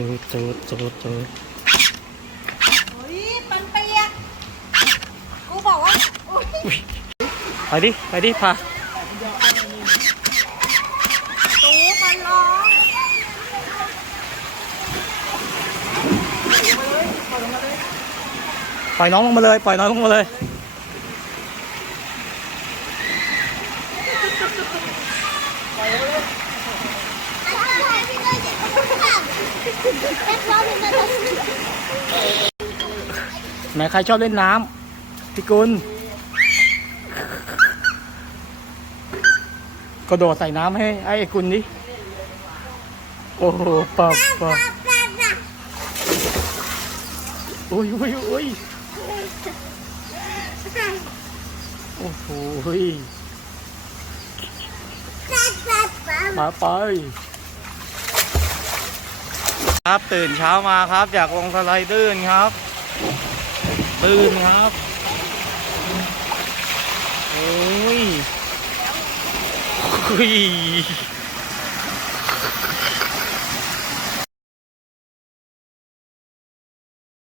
จูดจูดจูดจูดเฮ้ยมันเปียกกูบอกว่าโอ๊ยอุ๊ยไปดิ ไปดิพาตูมันร้องปล่อยน้องลงมาเลย ปล่อยน้องลงมาเลย แหมใครชอบเล่นน้ำพี่กุลกระโดดใส่น้ำให้ไอ้กุลดิโอ้โหปับปับอุ้ยอุ้ยอุ้ยโอ้โหมาไป ครับตื่นเช้ามาครับอยากลงสไลเดอร์ครับตื่นครับโอ้ยโอ้ย